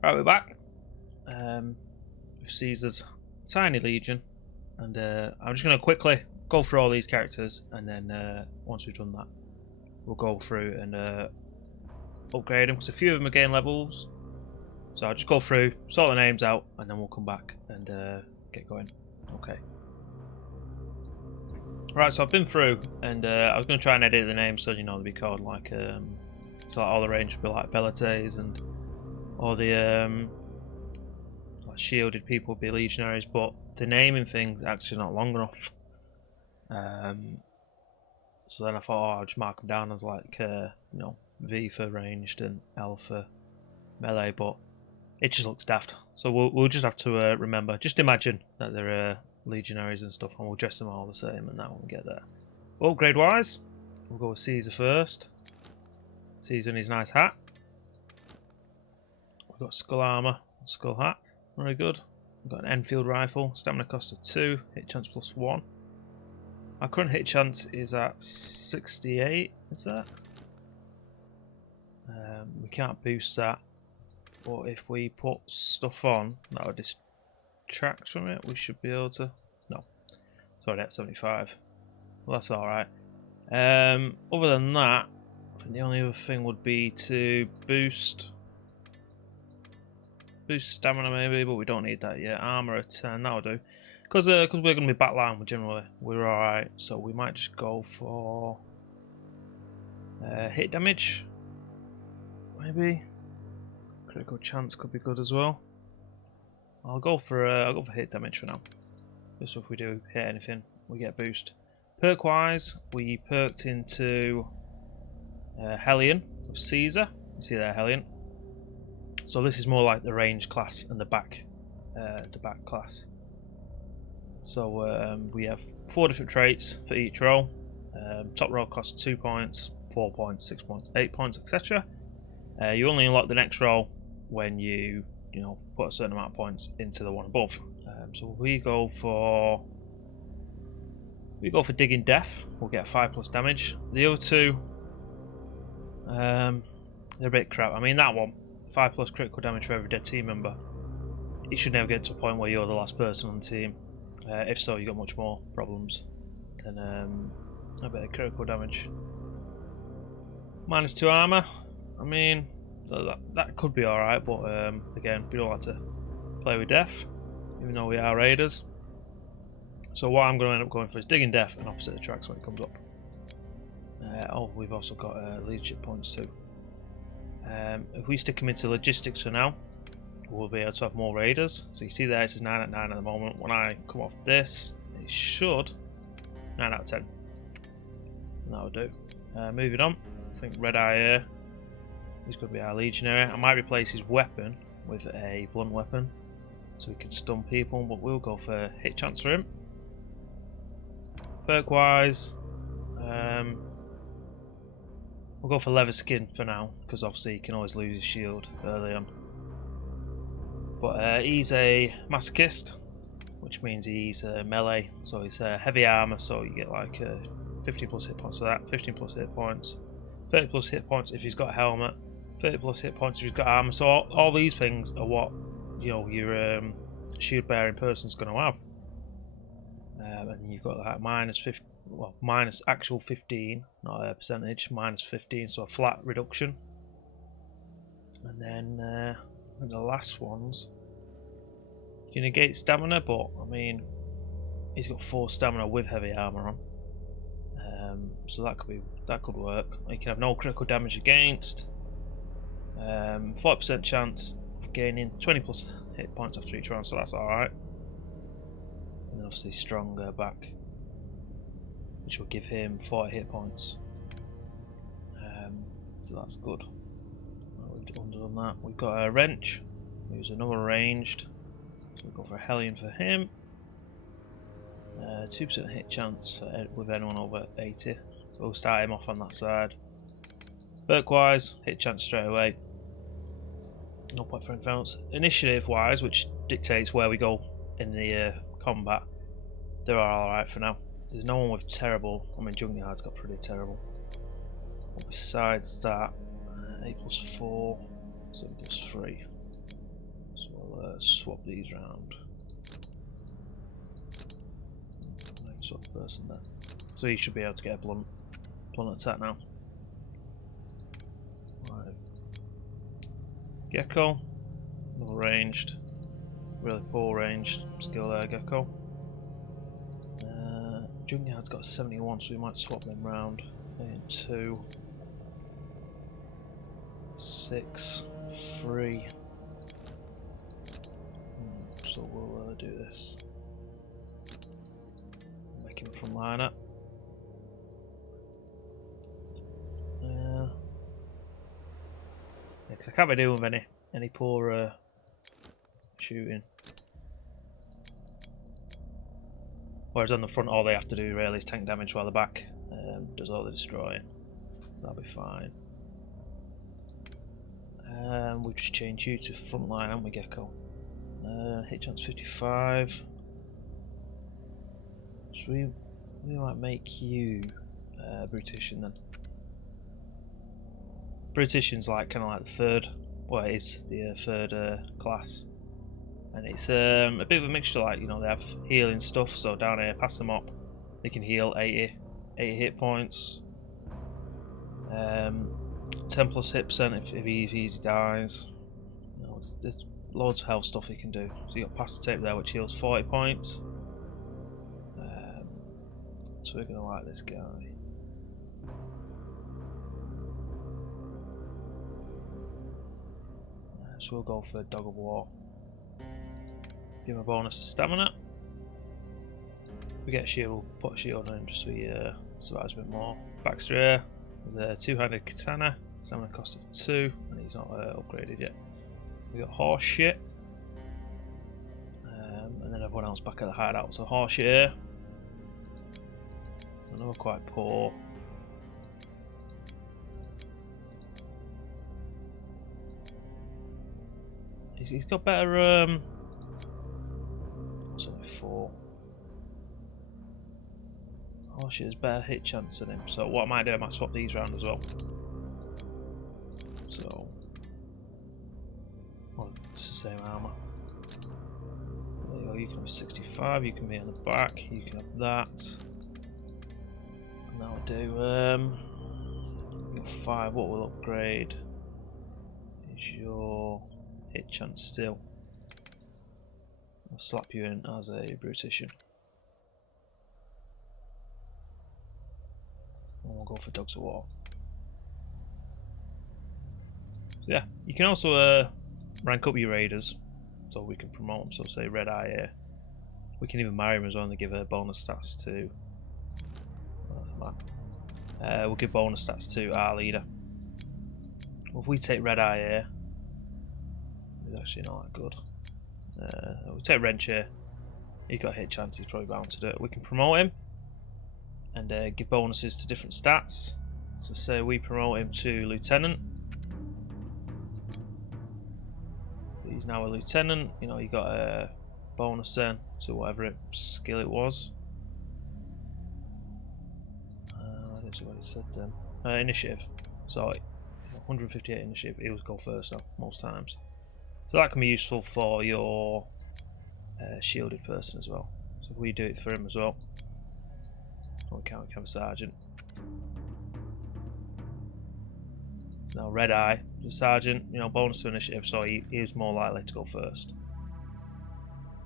Right, we're back. With Caesar's tiny legion, and I'm just going to quickly go through all these characters, and then once we've done that, we'll go through and upgrade them. Because a few of them are gain levels, so I'll just go through, sort the names out, and then we'll come back and get going. Okay. Right, so I've been through, and I was going to try and edit the names so they'd be called like so like all the range would be like Bellates, and all the like shielded people would be legionaries, but the naming thing's actually not long enough. So then I thought, oh, I'll just mark them down as like V for ranged and L for melee, but it just looks daft. So we'll just have to remember. Just imagine that they're legionaries and stuff, and we'll dress them all the same, and that when we get there. Upgrade wise, we'll go with Caesar first. Caesar in his nice hat. We've got skull armor, skull hat, very good. We've got an Enfield rifle, stamina cost of 2, hit chance plus 1. Our current hit chance is at 68, is that? We can't boost that, but if we put stuff on that would distract from it, we should be able to. No, it's already at 75. Well, that's alright. Other than that, I think the only other thing would be to boost stamina maybe, but we don't need that yet. Armor at 10, that'll do. Because we're going to be backline, we're alright. So we might just go for hit damage, maybe. Critical chance could be good as well. I'll go for hit damage for now. Just so if we do hit anything, we get a boost. Perk wise, we perked into Hellion with Caesar. You see there, Hellion. So this is more like the range class and the back class. So we have 4 different traits for each role. Top role costs 2 points, 4 points, 6 points, 8 points, etc. You only unlock the next role when you put a certain amount of points into the one above. So we go for digging death. We'll get 5+ damage. The other two, they're a bit crap. I mean, that one, 5+ critical damage for every dead team member. You should never get to a point where you're the last person on the team. If so, you got much more problems than a bit of critical damage. -2 armor. I mean, that could be alright, but again, we don't like to play with death, even though we are raiders. So what I'm going to end up going for is digging death and opposite the tracks when it comes up. Oh, we've also got leadership points too. If we stick them into logistics for now, we'll be able to have more raiders. So you see there, it's 9 out of 9 at the moment. When I come off this, it should 9 out of 10. And that'll do. Moving on, I think Red Eye here is going to be our legionary. I might replace his weapon with a blunt weapon so he can stun people, but we'll go for hit chance for him. Perk wise, we'll go for leather skin for now, because obviously he can always lose his shield early on. But he's a masochist, which means he's melee, so he's heavy armor, so you get like 50+ hit points for that, 15+ hit points, 30+ hit points if he's got a helmet, 30+ hit points if he's got armor. So all these things are what your shield bearing person's going to have. And you've got that minus actual 15, not a percentage, -15, so a flat reduction. And then and the last ones, you negate stamina, but I mean, he's got 4 stamina with heavy armor on, so that could work. He can have no critical damage against, 40% chance of gaining 20+ hit points after each round, so that's all right. And obviously stronger back, which will give him 40 hit points. So that's good. Under on that, we've got a wrench, who's another ranged, so we'll go for a Hellion for him. 2% hit chance with anyone over 80, so we'll start him off on that side. Perk wise, hit chance straight away, no point for anything else. Initiative wise, which dictates where we go in the combat, they're alright for now. There's no one with terrible. I mean, Junkyard's got pretty terrible, but besides that, 8+4, 7+3. swap these round. Swap the person there. So he should be able to get a blunt attack now. Right. Gecko. Another ranged. Really poor ranged skill there, Gecko. Junkyard's got a 71, so we might swap them round. 2, 6, 3. So we'll do this. Make him from liner. Yeah, because I can't be doing with any poor shooting. Whereas on the front, all they have to do really is tank damage, while the back does all the destroying. That'll be fine. We've just changed you to front line, haven't we, Gecko? Hit chance 55. So we might make you Brutician then. Brutician's like kind of like the third. Well, it is the third class. And it's a bit of a mixture, like, you know, they have healing stuff, so down here, pass them up, they can heal 80 hit points, 10 plus hit percent if he easy dies. You know, there's loads of health stuff he can do. So you got pass the tape there, which heals 40 points. So we're gonna like this guy. So we'll go for Dog of War. Give him a bonus to stamina. We get a shield, put a shield on him just so he survives a bit more. Baxter here, there's a two-handed katana, stamina cost of 2, and he's not upgraded yet. We got horse shit, and then everyone else back at the hideout. So horse shit here. I know we're quite poor. He's got better. It's only 4. Oh shit, there's better hit chance than him. So what I might do, I might swap these around as well. So, well, it's the same armor. There you go. You can have 65. You can be on the back. You can have that. And that'll do. Your 5. What will upgrade is your hit chance still. I'll slap you in as a Brutician. And we'll go for Dogs of War. So yeah, you can also rank up your raiders, so we can promote them. So say Red Eye here. We can even marry them as well and give bonus stats to... we'll give bonus stats to our leader. Well, if we take Red Eye here, it's actually not that good. We'll take Wrench here. He's got a hit chance, he's probably bound to do it. We can promote him and give bonuses to different stats. So say we promote him to Lieutenant. He's now a Lieutenant. You know, you got a bonus then to whatever skill it was. I didn't see what it said then. Initiative. So 158 initiative, he would go first now, most times. So that can be useful for your shielded person as well. So if we do it for him as well. We can't have a sergeant. Now Red Eye, the sergeant, you know, bonus to initiative, so he is more likely to go first.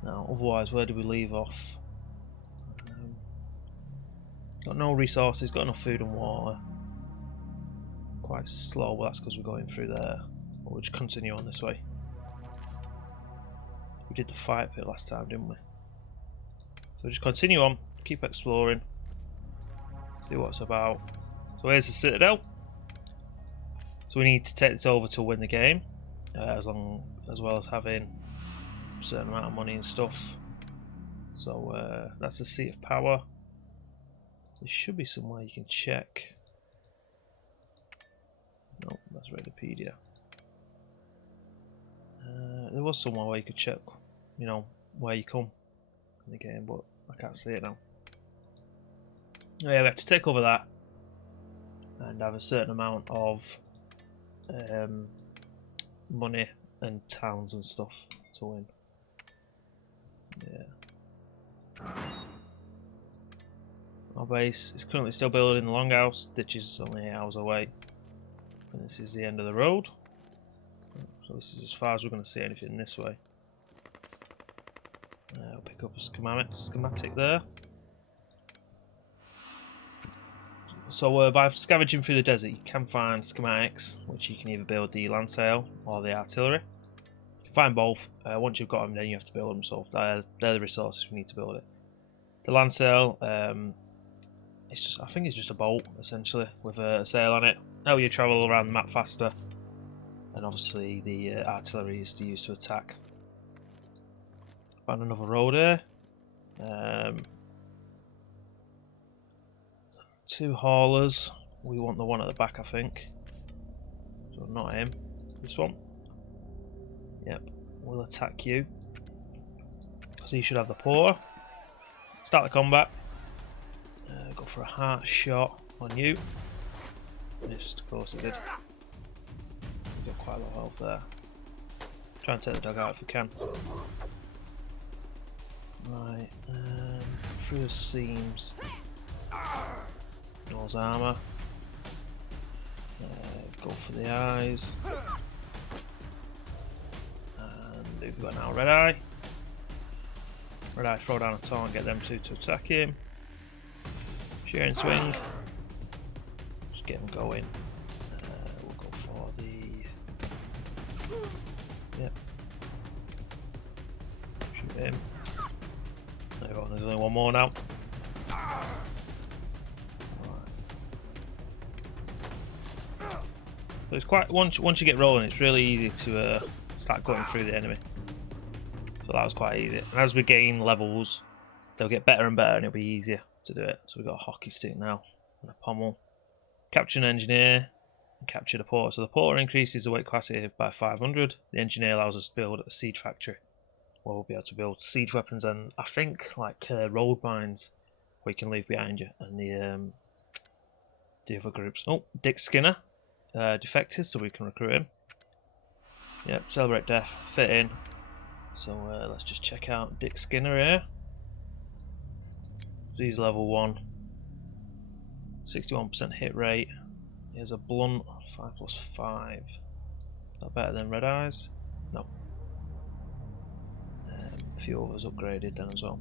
Now, otherwise, where do we leave off? Got no resources, got enough food and water. Quite slow, but that's because we're going through there. But we'll just continue on this way. We did the fight pit last time, didn't we? So just continue on, keep exploring, see what it's about. So here's the Citadel. So we need to take this over to win the game, as well as having a certain amount of money and stuff. So that's the seat of power. There should be somewhere you can check. No, that's Radipedia. There was somewhere where you could check, you know, where you come in the game, but I can't see it now. Yeah, we have to take over that and have a certain amount of money and towns and stuff to win. Yeah. Our base is currently still building the longhouse. Ditch is only 8 hours away. And this is the end of the road. So this is as far as we're going to see anything this way. I'll pick up a schematic there. So by scavenging through the desert, you can find schematics, which you can either build the land sail or the artillery. You can find both. Once you've got them, then you have to build them. So they're the resources we need to build it. The land sail, I think it's just a boat essentially with a sail on it. Now you travel around the map faster, and obviously the artillery is to use to attack. Found another road here. 2 haulers. We want the one at the back, I think. So not him. This one. Yep. We'll attack you. So you should have the porter. Start the combat. Go for a heart shot on you. Missed, of course it did. Got quite a lot of health there. Try and take the dog out if we can. Right, through the seams. Nose armour. Go for the eyes. And we've got now red eye. Red eye, throw down a taunt, get them two to attack him. Shearing swing. Just get them going. We'll go for the. Yep. Shoot him. There we go, there's only one more now. So it's quite once you get rolling, it's really easy to start going through the enemy. So that was quite easy. And as we gain levels, they'll get better and better, and it'll be easier to do it. So we've got a hockey stick now and a pommel. Capture an engineer and capture the porter. So the porter increases the weight capacity by 500. The engineer allows us to build a siege factory, where we'll be able to build siege weapons and I think like road mines where you can leave behind you, and the other groups. Oh, Dick Skinner. Defected, so we can recruit him. Yep, celebrate death, fit in. So let's just check out Dick Skinner here. So he's level 1, 61% hit rate. He has a blunt 5+5. Is that better than Red Eyes? No. A few others upgraded then as well.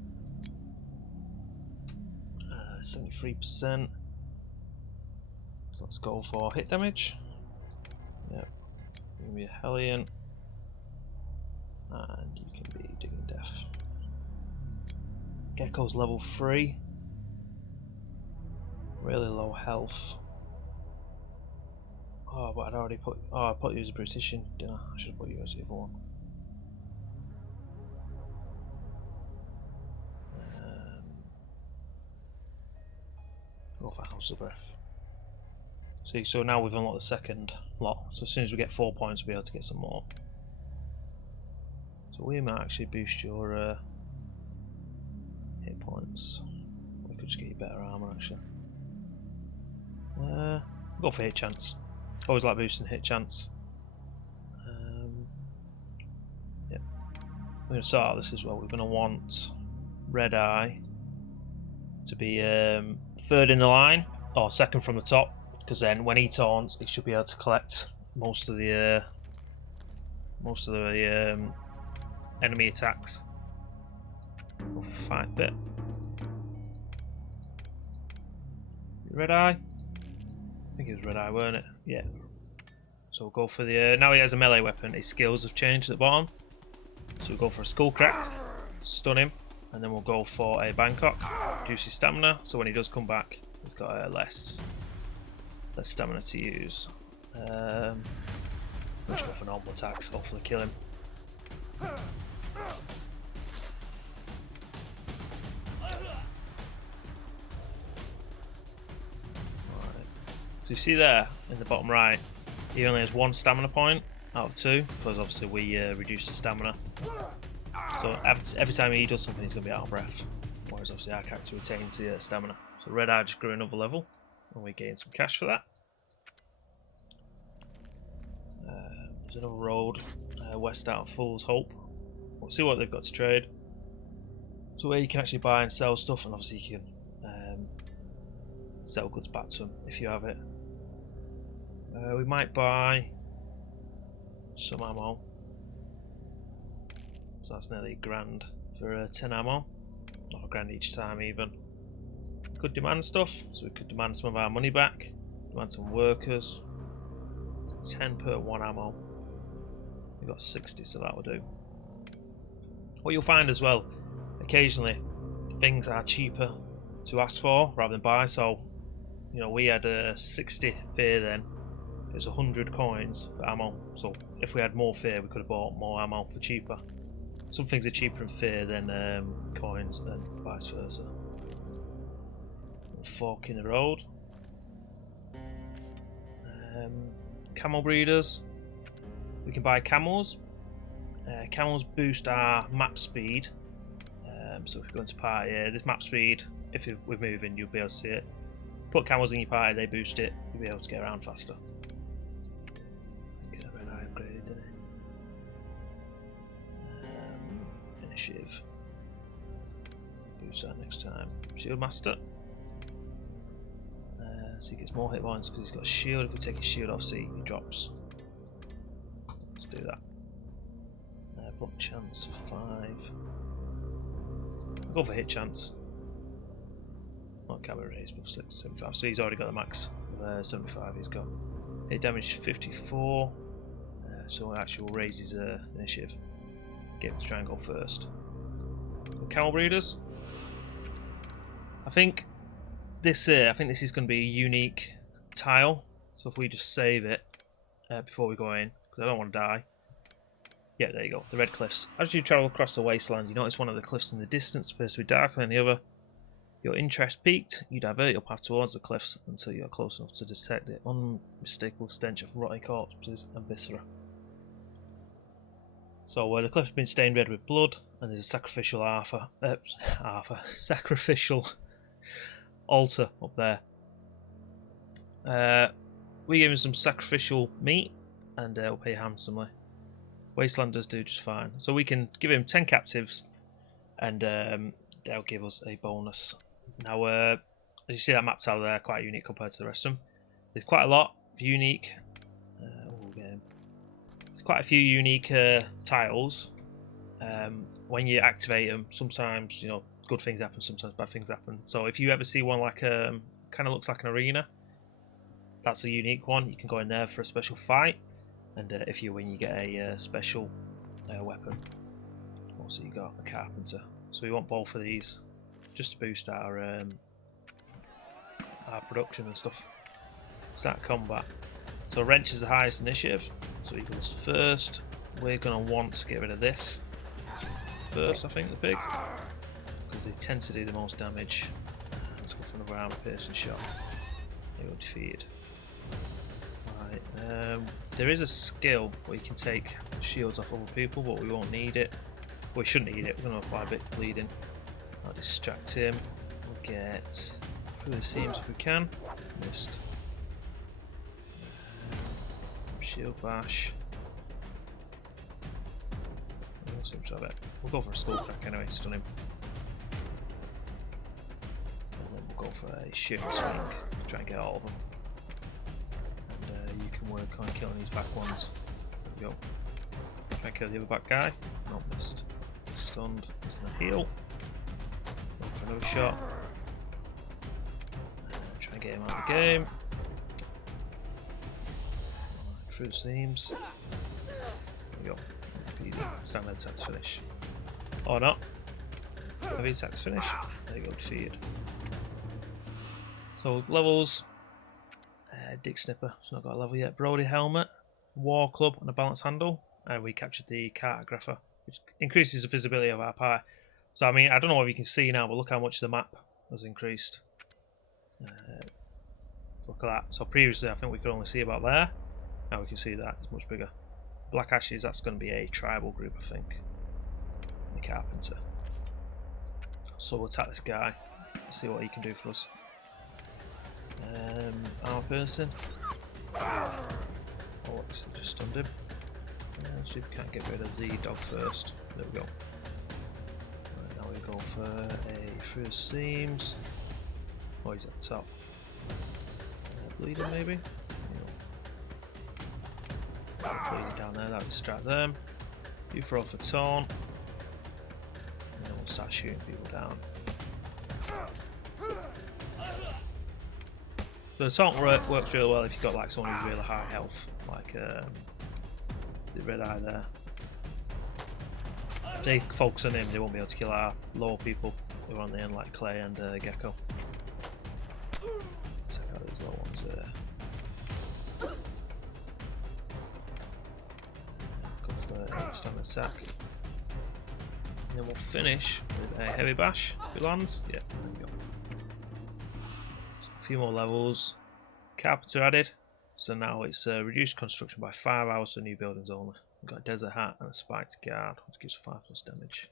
73%. Let's go for hit damage. Yep. You can be a Hellion. And you can be digging death. Gecko's level 3. Really low health. Oh, but I'd already put. Oh, I put you as a Brutician, didn't I? I should have put you as the other one. Go for House of Breath. See, so now we've unlocked the second lot. So as soon as we get 4 points, we'll be able to get some more. So we might actually boost your hit points. We could just get you better armor actually. Go for hit chance. Always like boosting hit chance. Yeah. We're going to sort out this as well. We're going to want Red Eye to be third in the line, or second from the top, because then when he taunts, he should be able to collect most of the enemy attacks. We'll fight a bit. Red Eye? I think it was Red Eye, weren't it? Yeah. So we'll go for the. Now he has a melee weapon, his skills have changed at the bottom. So we'll go for a skull crack, stun him, and then we'll go for a Bangkok, reduce his stamina, so when he does come back, he's got less stamina to use. Let's go for normal attacks, hopefully kill him. Right. So you see there in the bottom right, he only has 1 stamina point out of 2, because obviously we reduced the stamina. So every time he does something, he's going to be out of breath. Whereas obviously our character retains the stamina. So Red Eye just grew another level, and we gained some cash for that. There's another road. west out of Fool's Hope. We'll see what they've got to trade. So where you can actually buy and sell stuff, and obviously you can sell goods back to them if you have it. We might buy some ammo. So that's nearly $1,000 for 10 ammo. Not $1,000 each time even. We could demand stuff, so we could demand some of our money back. Demand some workers. 10 per 1 ammo. We've got 60, so that will do. What you'll find as well, occasionally things are cheaper to ask for rather than buy. So, you know, we had 60 fear then. It was 100 coins for ammo. So if we had more fear, we could have bought more ammo for cheaper. Some things are cheaper in fear than coins, and vice versa. Fork in the road. Camel breeders. We can buy camels. Camels boost our map speed. So if we go into party, this map speed, if we're moving, you'll be able to see it. Put camels in your party, they boost it. You'll be able to get around faster. Okay, I upgraded, didn't it? Initiative. Boost that next time. Shield master. So he gets more hit points because he's got a shield. If we take his shield off, see, he drops. Let's do that. Block chance 5. I'll go for hit chance. Not camera raise, but 75. So he's already got the max of 75. He's got hit damage 54. So actually we'll raise his initiative. Get him to try and go first. Camel breeders. I think this is going to be a unique tile. So if we just save it before we go in, because I don't want to die. Yeah, there you go. The red cliffs. As you travel across the wasteland, you notice one of the cliffs in the distance appears to be darker than the other. Your interest peaked. You divert your path towards the cliffs until you are close enough to detect the unmistakable stench of rotting corpses and viscera. So the cliff's been stained red with blood, and there's a sacrificial sacrificial altar up there. We gave him some sacrificial meat, and we'll pay handsomely. Wastelanders do just fine. So we can give him 10 captives, and they'll give us a bonus. Now, as you see that map tile there, quite unique compared to the rest of them. There's quite a lot of unique. There's quite a few unique tiles. When you activate them, sometimes good things happen, sometimes bad things happen. So if you ever see one like kind of looks like an arena, that's a unique one. You can go in there for a special fight. And if you win, you get a special weapon. Also, you got a carpenter. So we want both of these just to boost our production and stuff. Start combat. So wrench is the highest initiative. So he goes first. We're going to want to get rid of this first, I think, the pig, because they tend to do the most damage. Let's go for another armor piercing shot. They were defeated. There is a skill where you can take shields off other people, but we won't need it. We shouldn't need it. We're going to apply a bit of bleeding. I'll distract him. We'll get through the seams if we can. Missed. Shield bash. We'll go for a skull crack anyway, stun him. And then we'll go for a shield swing. Try and get all of them. You can work on killing these back ones. There we go. Try and kill the other back guy. Not missed. Stunned. He's going to heal. Go for another shot. Try and get him out of the game. Right, through the seams. There we go. Easy. Standard attack to finish. Or not. Heavy attack to finish. There you go, defeated. So levels. Dick Snipper, it's not got a level yet. Brody helmet, war club, and a balance handle. And we captured the cartographer, which increases the visibility of our party. So I mean, I don't know if you can see now, but look how much the map has increased. Look at that. So previously, I think we could only see about there. Now we can see that it's much bigger. Black Ashes, that's going to be a tribal group, I think. The carpenter. So we'll attack this guy. See what he can do for us. Armor person. Oh, just stunned him. See if we can't get rid of the dog first. There we go. Right, now we go for a through the seams. Oh, he's at the top. Bleeder maybe? Bleeder down there, that'll distract them. You throw for taunt. And then we'll start shooting people down. So the taunt works really well if you've got like someone who's really high health, like the red eye there. If they focus on him, they won't be able to kill our lower people who are on the end, like Clay and Gecko. Check out these low ones there. Go for a standard attack. And then we'll finish with a heavy bash if it lands. Yeah, there we go. A few more levels. Carpenter added. So now it's reduced construction by 5 hours for new buildings only. We've got a desert hat and a spiked guard, which gives 5+ damage.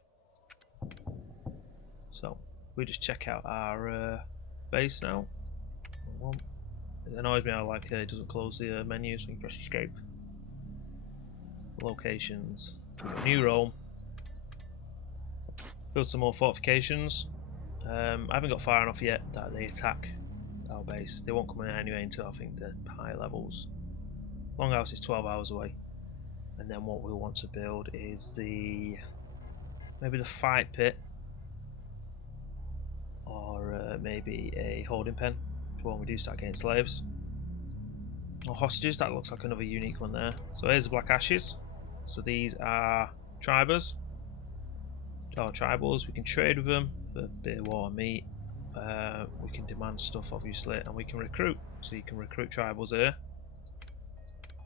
So we just check out our base now. It annoys me how like it doesn't close the menus when you press escape. Locations. New Rome. Build some more fortifications. I haven't got far enough yet that they attack our base. They won't come in anyway until I think the high levels. Longhouse is 12 hours away. And then what we'll want to build is maybe the fight pit, or maybe a holding pen for when we do start getting slaves. Or hostages, that looks like another unique one there. So here's the Black Ashes. So these are tribers. Our tribals, we can trade with them for a bit of water meat. We can demand stuff obviously, and we can recruit. So you can recruit tribals here.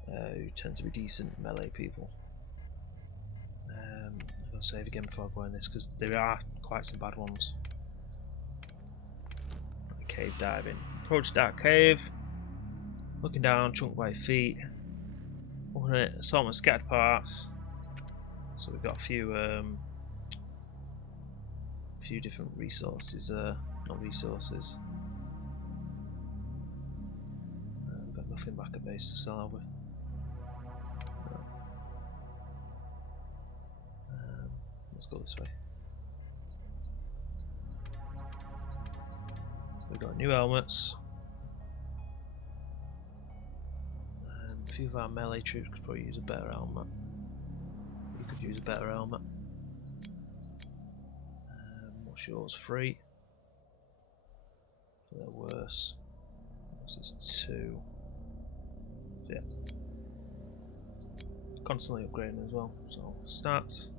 Who tend to be decent melee people. I'm going to save again before I go in this because there are quite some bad ones. Cave diving. Approach dark cave. Looking down, chunked by feet. Open it, assortment scattered parts. So we've got a few different resources. Not resources. We've got nothing back at base to sell, have we? Let's go this way. We've got new helmets. A few of our melee troops could probably use a better helmet. You could use a better helmet. What's yours? 3. They're worse. This is 2. Yeah. Constantly upgrading as well. So stats.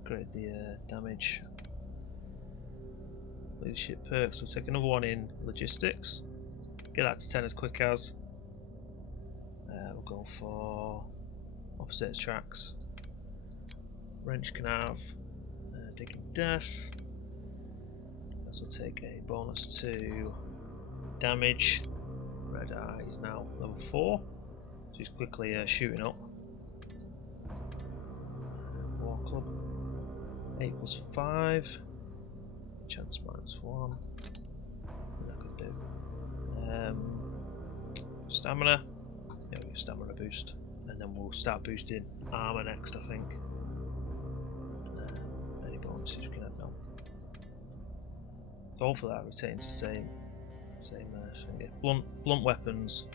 Upgrade the damage. Leadership perks. We'll take another one in logistics. Get that to 10 as quick as. We'll go for opposite tracks. Wrench can have digging death. This will take a bonus to damage. Red Eye is now level 4. So he's quickly shooting up. War Club. 8+5. Chance -1. That could do. Stamina. Yeah, we have stamina boost. And then we'll start boosting armor next, I think. Any bonuses we can add now. So hopefully that retains the same thing. Blunt weapons,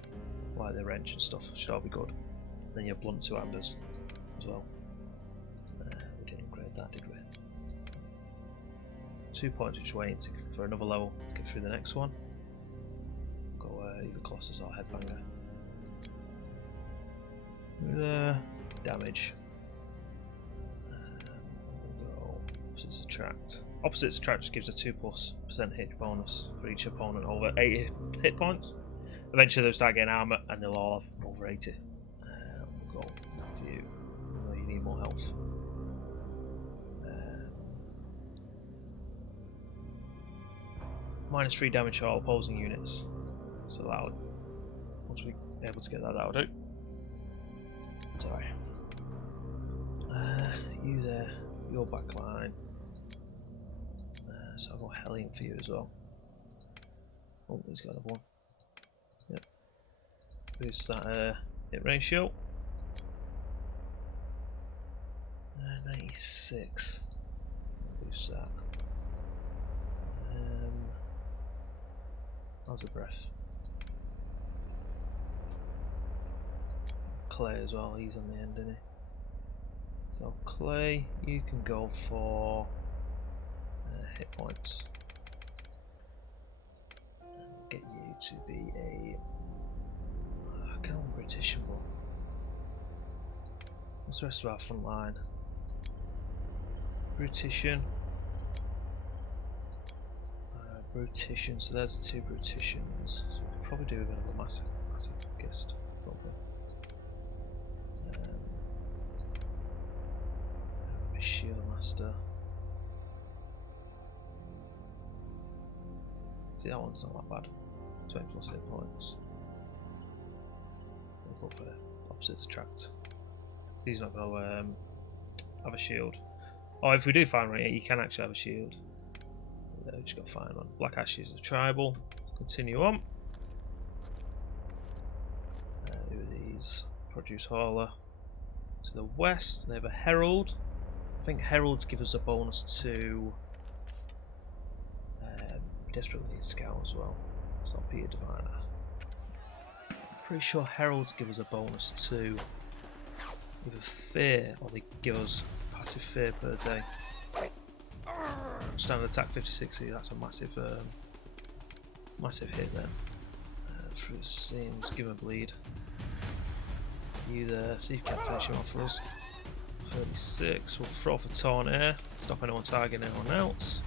like the wrench and stuff, should all be good. Then you have blunt two-handers as well. We didn't upgrade that, did we? 2 points which waiting for another level to get through the next one. Go either Colossus or Headbanger. Damage. Go opposites attract. Opposites attract just gives a 2+% hit bonus for each opponent over 80 hit points. Eventually they'll start getting armor and they'll all have over 80. We'll go for you. You need more health. -3 damage to all opposing units. So that would, once we're able to get that, that would do. Sorry. You there, your backline. So I've got Hellion for you as well. Oh, he's got another one. Yep. Boost that hit ratio. 96. Boost that. How's a breath? Clay as well, he's on the end, isn't he? So Clay, you can go for hit points. Get you to be a I can't remember British one. What's the rest of our front line? Brutician. Brutician, so there's the 2 Bruticians. So we could probably do with another masochist, probably. Shield Master. See, that one's not that bad. 20 plus hit points. We'll go for opposites attract. He's not going to have a shield. Oh, if we do find one, you can actually have a shield. Yeah, we just got to find one. Black Ashes is a tribal. Continue on. Who are these? Produce Hauler. To the west, they have a Herald. I think Heralds give us a bonus to desperately need Scout as well. It's not Peter Diviner. Pretty sure Heralds give us a bonus to either Fear or they give us passive Fear per day. Standard attack 56, that's a massive massive hit then. Through the seams, give him a bleed. You there, see if you can't finish him off for us. 36, we'll throw for Taunt here, stop anyone targeting anyone else.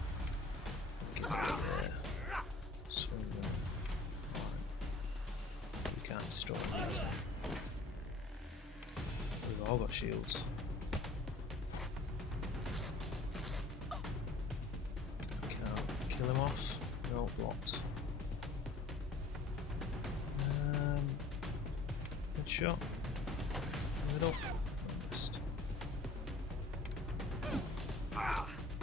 Get it there. Swing them. You can't destroy them. We've all got shields. Can't kill him off. No, blocked. Good shot. Middle. Missed.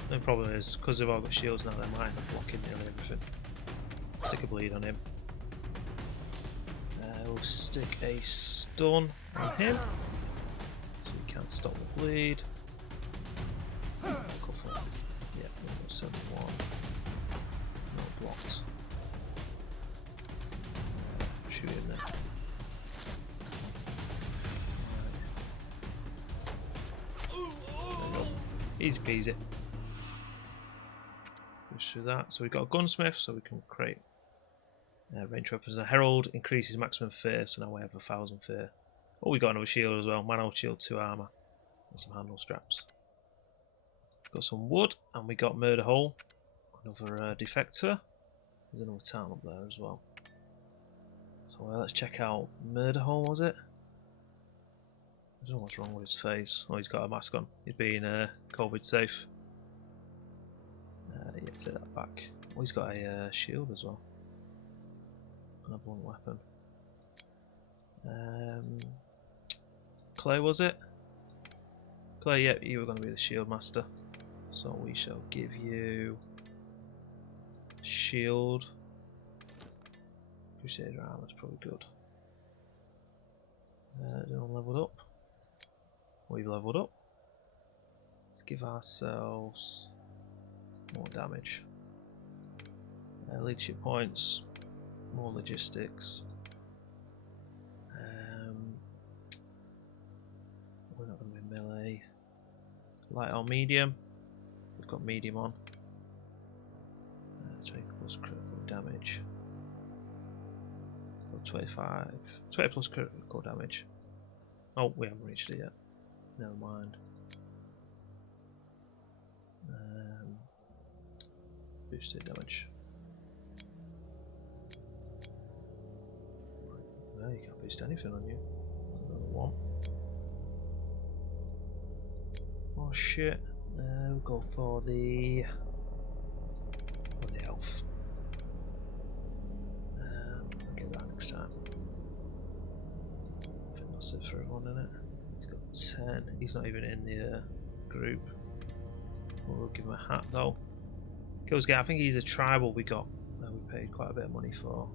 The problem is, because they've all got shields now, they might end up blocking nearly everything. Stick a bleed on him. We'll stick a stun on him, so he can't stop the bleed. Go for it. Yeah, 71. No blocked. Shoot him there. Easy peasy. Push through that. So we've got a gunsmith, so we can create range weapons. A herald increases maximum fear, so now we have 1,000 fear. Oh, we got another shield as well. Mana shield, 2 armor, and some handle straps. Got some wood, and we got murder hole. Another defector. There's another town up there as well. So let's check out murder hole. Was it? I don't know what's wrong with his face. Oh, he's got a mask on. He's being COVID safe. Yeah, take that back. Oh, he's got a shield as well. Another one weapon. Clay, was it? Clay, yeah, you were going to be the shield master. So we shall give you shield. Crusader armor is probably good. Anyone leveled up? We've leveled up. Let's give ourselves more damage. Leadership points, more logistics. We're not going to be melee. Light or medium? We've got medium on. 20 plus critical damage. So 25. 20 plus critical damage. Oh, we haven't reached it yet. Never mind. Boosted damage. No, you can't boost anything on you. Another one. Oh shit. We'll go for the elf. I'll get that next time. I think that's it for everyone, isn't it? He's got 10. He's not even in the group. We'll give him a hat though. Kills guy. I think he's a tribal we got. We paid quite a bit of money for.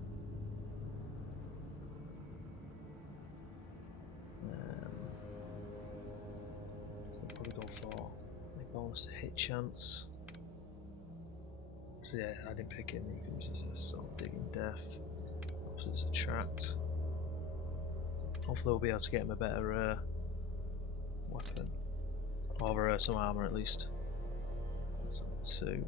We'll probably go for a bonus to hit chance. So yeah, I didn't pick it. You can use this as salt digging death. Opposites attract. Hopefully we'll be able to get him a better weapon. Or some armour at least. That's on 2.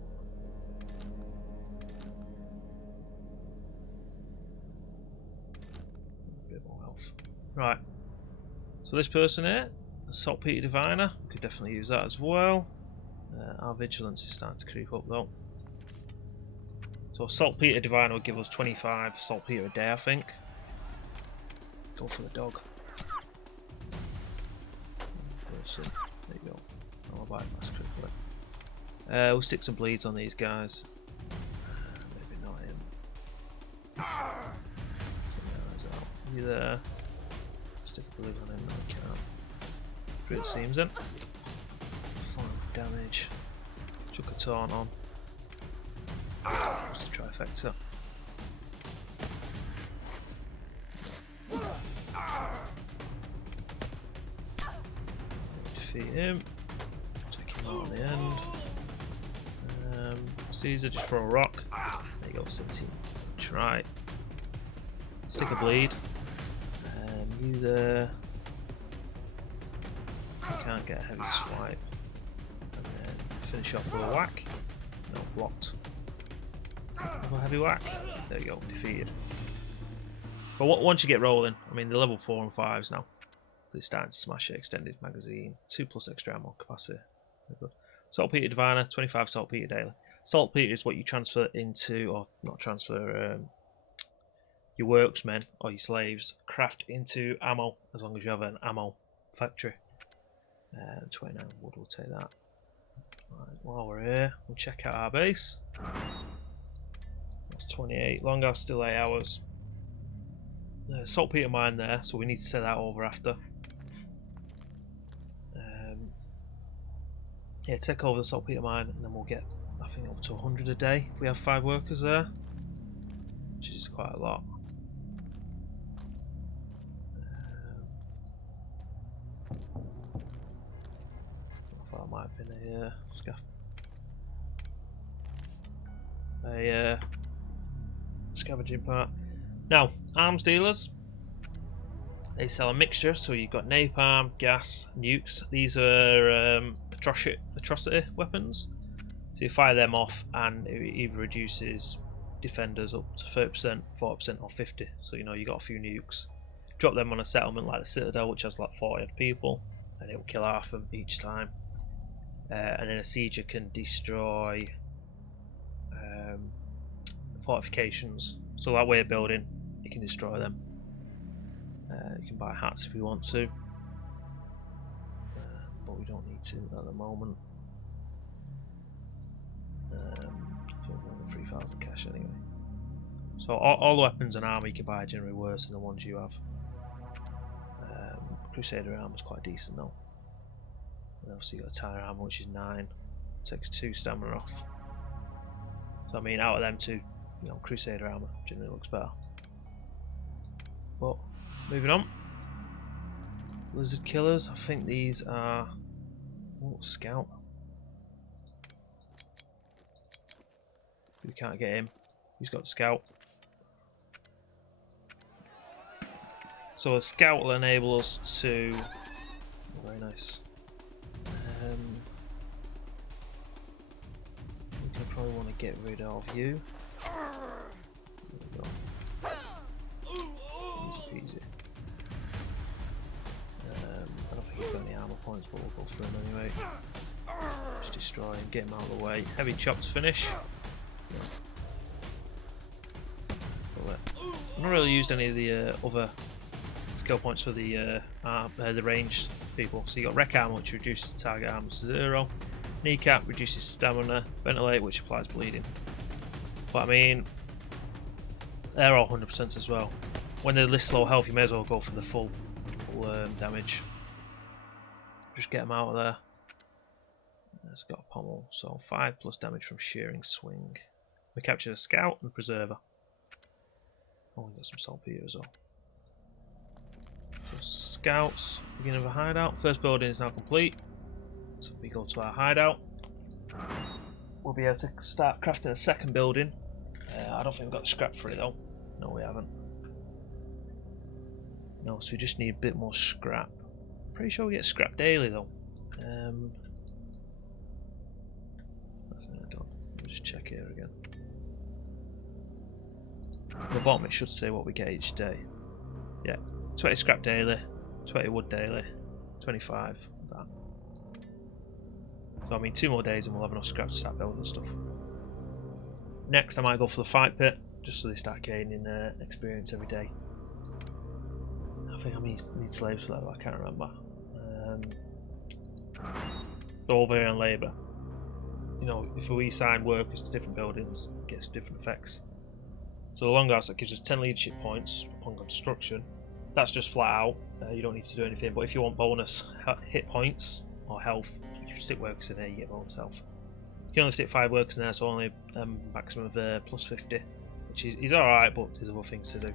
A bit more health. Right. So this person here, Saltpeter Diviner, we could definitely use that as well. Our vigilance is starting to creep up though. So Saltpeter Diviner will give us 25 saltpeter a day, I think. Go for the dog. There you go. I'll bypass quickly. We'll stick some bleeds on these guys. Maybe not him. You there? Stick a bleed on him. No, I can't. Pretty seems then. 5 damage. Chuck a taunt on. Just a trifecta. Defeat him. Take him out on the end. Caesar, just throw a rock. There you go, 17. Try. Stick a bleed. You there. You can't get a heavy swipe. And then finish off with a whack. No, blocked. Another heavy whack. There you go, defeated. But once you get rolling, I mean, they're level 4 and 5s now. They're starting to smash it. Extended magazine, 2+ extra ammo capacity. Saltpeter Diviner, 25 saltpeter daily. Saltpeter is what you transfer into, or not transfer, your worksmen or your slaves craft into ammo as long as you have an ammo factory. 29 wood, we'll take that. Right, while we're here, we'll check out our base. That's 28. Longhouse still 8 hours. Saltpeter mine there, so we need to set that over after. Yeah, take over the saltpeter mine, and then we'll get, I think, up to 100 a day if we have 5 workers there, which is quite a lot. I thought I might have been a scavenging part. Now, arms dealers, they sell a mixture, so you've got napalm, gas, nukes. These are atrocity weapons. So you fire them off and it either reduces defenders up to 30%, 40% or 50%. So you know you got a few nukes. Drop them on a settlement like the Citadel, which has like 40 people, and it will kill half of them each time. And then a sieger can destroy fortifications. So that way of building, you can destroy them. You can buy hats if you want to, but we don't need to at the moment. I think we're on 3,000 cash anyway. So all the weapons and armor you can buy are generally worse than the ones you have. Crusader armor is quite decent though. And obviously you got tire armor, which is 9. Takes 2 stamina off. So I mean, out of them 2, you know, Crusader armor generally looks better. But moving on. Lizard killers. I think these are. Oh, scout. We can't get him. He's got scout. So a scout will enable us to. Oh, very nice. We can probably want to get rid of you. There we go. Easy peasy. I don't think he's got any armor points, but we'll go through him anyway. Just destroy him, get him out of the way. Heavy chop to finish. Yeah. I've not really used any of the other skill points for the ranged people. So you got wreck armor, which reduces target armor to 0. Kneecap reduces stamina. Ventilate, which applies bleeding. But I mean, they're all 100% as well. When they're this low health, you may as well go for the full damage. Just get them out of there. It's got a pommel, so 5+ damage from shearing swing. We captured a scout and a preserver. Oh, we got some saltpeter as well. So scouts, beginning of a hideout. First building is now complete. So we go to our hideout. We'll be able to start crafting a second building. I don't think we've got the scrap for it though. No, we haven't. No, so we just need a bit more scrap. Pretty sure we get scrap daily though. That's not done. Let me just check here again. At the bottom it should say what we get each day. Yeah, 20 scrap daily, 20 wood daily, 25 that. So I mean 2 more days and we'll have enough scrap to start building stuff. Next I might go for the fight pit, just so they start gaining experience every day. I think I need slaves for that, I can't remember. Survey and labour. You know, if we assign workers to different buildings, it gets different effects. So the longhouse, that gives us 10 leadership points upon construction. That's just flat out, you don't need to do anything, but if you want bonus hit points or health, you stick workers in there, you get bonus health. You can only stick 5 workers in there, so only maximum of plus 50, which is alright, but there's other things to do.